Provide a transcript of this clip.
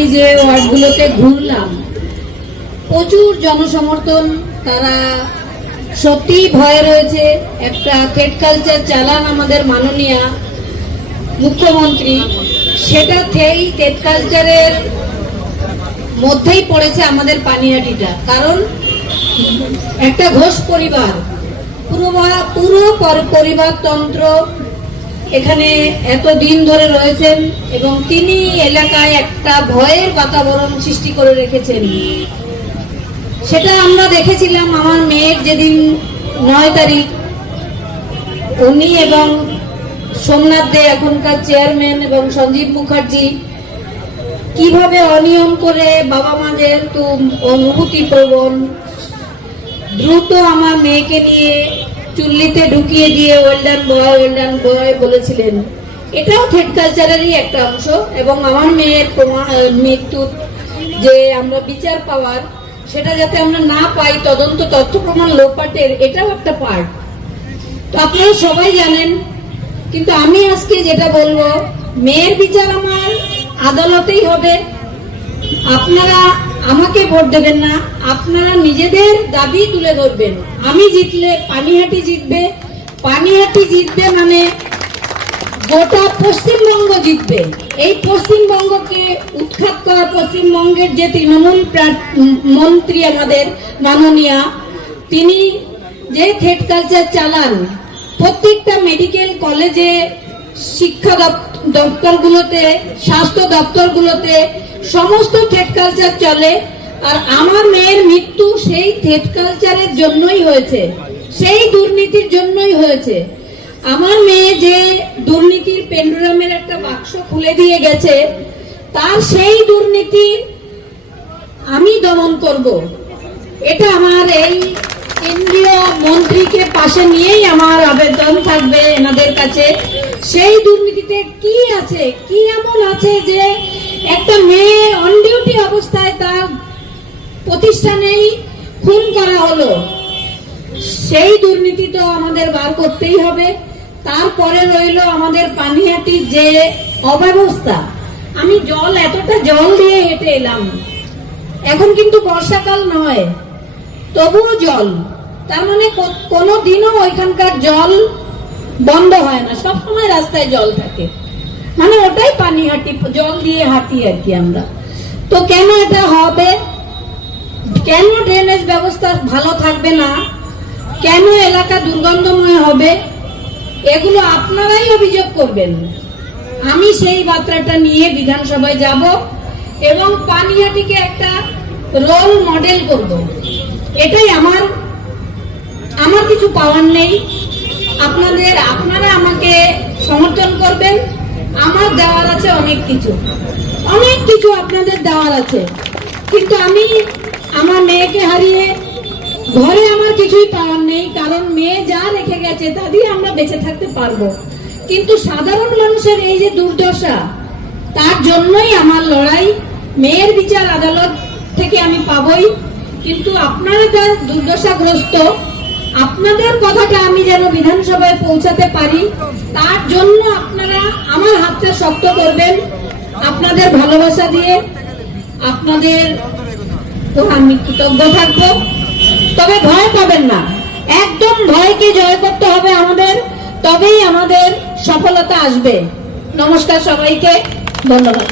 আমি যে ওয়ার্ডগুলোতে ঘুরলাম প্রচুর জনসমর্থন, তারা সত্যি ভয় রয়েছে। একটা থ্রেড কালচার চালান আমাদের মাননীয় মুখ্যমন্ত্রী, সেটা থেকেই থ্রেড কালচারের মধ্যেই পড়েছে আমাদের পানিহাটিটা। কারণ একটা ঘোষ পরিবার, পুরো পরিবারতন্ত্র এখানে এতদিন ধরে রয়েছেন এবং তিনি এলাকায় একটা ভয়ের বাতাবরণ সৃষ্টি করে রেখেছেন। সেটা আমরা দেখেছিলাম আমার মেয়ের যেদিন 9 তারিখ, উনি এবং সোমনাথ দে এখনকার চেয়ারম্যান এবং সঞ্জীব মুখার্জি কিভাবে অনিয়ম করে বাবা মাদের তো অনুভূতি প্রবণ দ্রুত আমার মেয়েকে নিয়ে চুল্লিতে ঢুকিয়ে দিয়ে ওয়েলডান বয় বলেছিলেন। এটাও থ্রেড কালচারেরই একটা অংশ। এবং আমার মেয়ের মৃত্যুর যে আমরা বিচার পাওয়ার, সেটা যাতে আমরা না পাই, তদন্ত তথ্য প্রমাণ লোপাটের, এটাও একটা পার্ট। তো আপনারা সবাই জানেন, কিন্তু আমি আজকে যেটা বলবো, মেয়ের বিচার আমার আদালতেই হবে। আপনারা আমাকে ভোট দেবেন না, আপনারা নিজেদের দাবি তুলে ধরবেন। আমি জিতলে পানিহাটি জিতবে, পানিহাটি জিতবে মানে গোটা পশ্চিমবঙ্গ জিতবে। এই পশ্চিমবঙ্গকে উৎখাত করা, পশ্চিমবঙ্গের যে তৃণমূল মন্ত্রী আমাদের মাননীয়া, তিনি যে থ্রেড কালচার চালান, প্রত্যেকটা মেডিকেল কলেজে, শিক্ষা দপ্তরগুলোতে, স্বাস্থ্য দপ্তরগুলোতে সমস্ত থ্রেড কালচার চলে। আর আমার মেয়ের মৃত্যু সেই থ্রেড কালচারের জন্যই হয়েছে, সেই দুর্নীতির জন্যই হয়েছে। আমার মেয়ে যে দুর্নীতির পেন্ডুলামের একটা বাক্স খুলে দিয়ে গেছে, তার সেই দুর্নীতি আমি দমন করব। এটা আমার এই কেন্দ্রীয় মন্ত্রীকে পাশে নিয়েই আমার আবেদন থাকবে এনাদের কাছে। সেই দুর্নীতিতে কি আছে, কি এমন আছে যে একটা মেয়ে অন ডিউটি অবস্থায় তার প্রতিষ্ঠানেই খুন করা হলো? সেই দুর্নীতি তো আমাদের বার করতেই হবে। তারপরে রইল আমাদের পানিহাটির যে অব্যবস্থা। আমি এতটা জল দিয়ে হেঁটে এলাম, এখন কিন্তু বর্ষাকাল নয়, তবুও জল। তার মানে কোনো দিনও ওইখানকার জল বন্ধ হয় না, সবসময় রাস্তায় জল থাকে। মানে ওটাই পানিহাটি, জল দিয়ে হাঁটি আর কি আমরা। তো কেন এটা হবে? কেন ড্রেনেজ ব্যবস্থা ভালো থাকবে না? কেন এলাকা দুর্গন্ধময় হবে? এগুলো আপনারাই অভিযোগ করবেন। আমি সেই বার্তাটা নিয়ে বিধানসভায় যাব এবং পানিহাটিকে একটা রোল মডেল করব। এটাই আমার কিছু পাওয়ার নেই। আপনারা আমাকে সমর্থন করবেন। আমার দেওয়ার আছে অনেক কিছু আপনাদের দেওয়ার আছে, কিন্তু আমি আমার মেয়েকে হারিয়ে ঘরে আমার কিছুই পাওয়ার নেই। কারণ মেয়ে যা রেখে গেছে তা দিয়ে আমরা বেঁচে থাকতে পারবো, কিন্তু সাধারণ মানুষের এই যে দুর্দশা, তার জন্যই আমার লড়াই। মেয়ের বিচার আদালত থেকে আমি পাবই, কিন্তু আপনারা যা দুর্দশাগ্রস্ত, আপনাদের কথাটা আমি যেন বিধানসভায় পৌঁছাতে পারি, তার জন্য আপনারা আমার হাতটা শক্ত করবেন আপনাদের ভালোবাসা দিয়ে। আপনাদের তো আমি কৃতজ্ঞ থাকবো। তবে ভয় পাবেন না, একদম ভয়কে জয় করতে হবে আমাদের, তবেই আমাদের সফলতা আসবে। নমস্কার সবাইকে, ধন্যবাদ।